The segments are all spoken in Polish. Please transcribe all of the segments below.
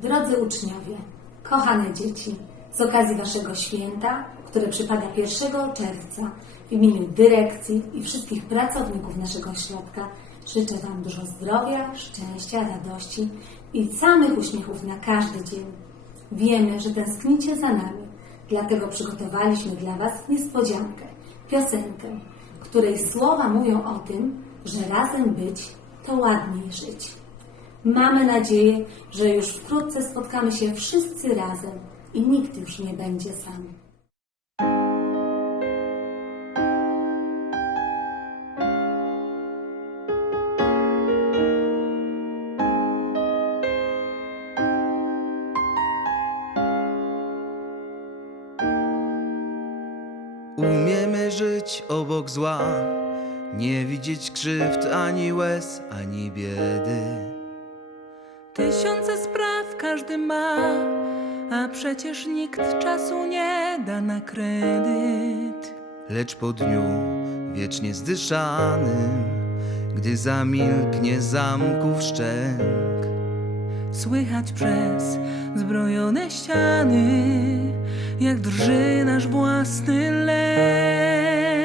Drodzy uczniowie, kochane dzieci, z okazji Waszego święta, które przypada 1 czerwca, w imieniu dyrekcji i wszystkich pracowników naszego ośrodka życzę Wam dużo zdrowia, szczęścia, radości i samych uśmiechów na każdy dzień. Wiemy, że tęsknicie za nami, dlatego przygotowaliśmy dla Was niespodziankę, piosenkę, której słowa mówią o tym, że razem być to ładniej żyć. Mamy nadzieję, że już wkrótce spotkamy się wszyscy razem i nikt już nie będzie sam. Umiemy żyć obok zła, nie widzieć krzywd ani łez, ani biedy. Tysiące spraw każdy ma, a przecież nikt czasu nie da na kredyt. Lecz po dniu wiecznie zdyszanym, gdy zamilknie zamków szczęk, Słychać przez zbrojone ściany, jak drży nasz własny lęk.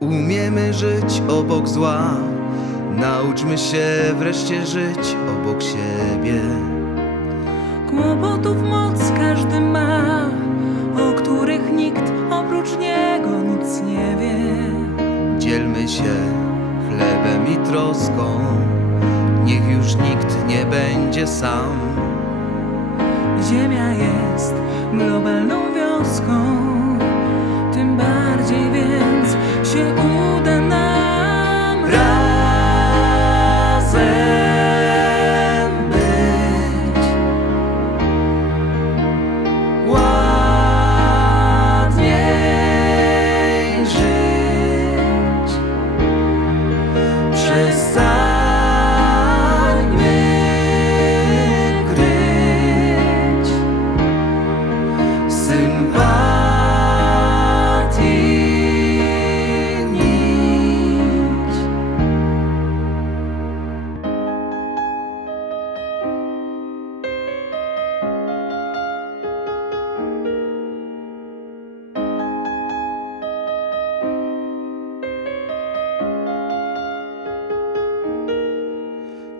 umiemy żyć obok zła. Nauczmy się wreszcie żyć obok siebie. Kłopotów moc każdy ma, o których nikt oprócz niego nic nie wie. Dzielmy się chlebem i troską, niech już nikt nie będzie sam. Ziemia jest globalną wioską,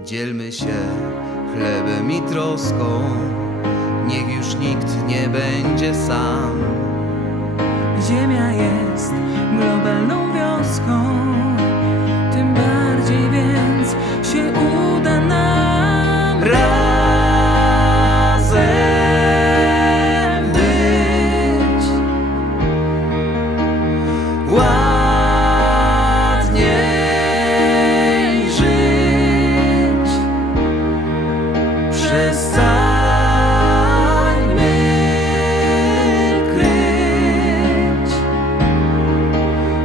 Dzielmy się chlebem i troską, niech już nikt nie będzie sam. Ziemia jest globalną Przestańmy kryć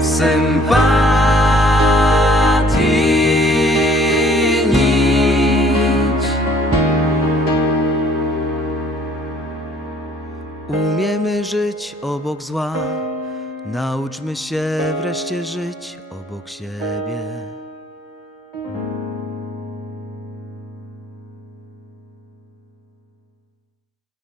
sympatii nić. Umiemy żyć obok zła, nauczmy się wreszcie żyć obok siebie.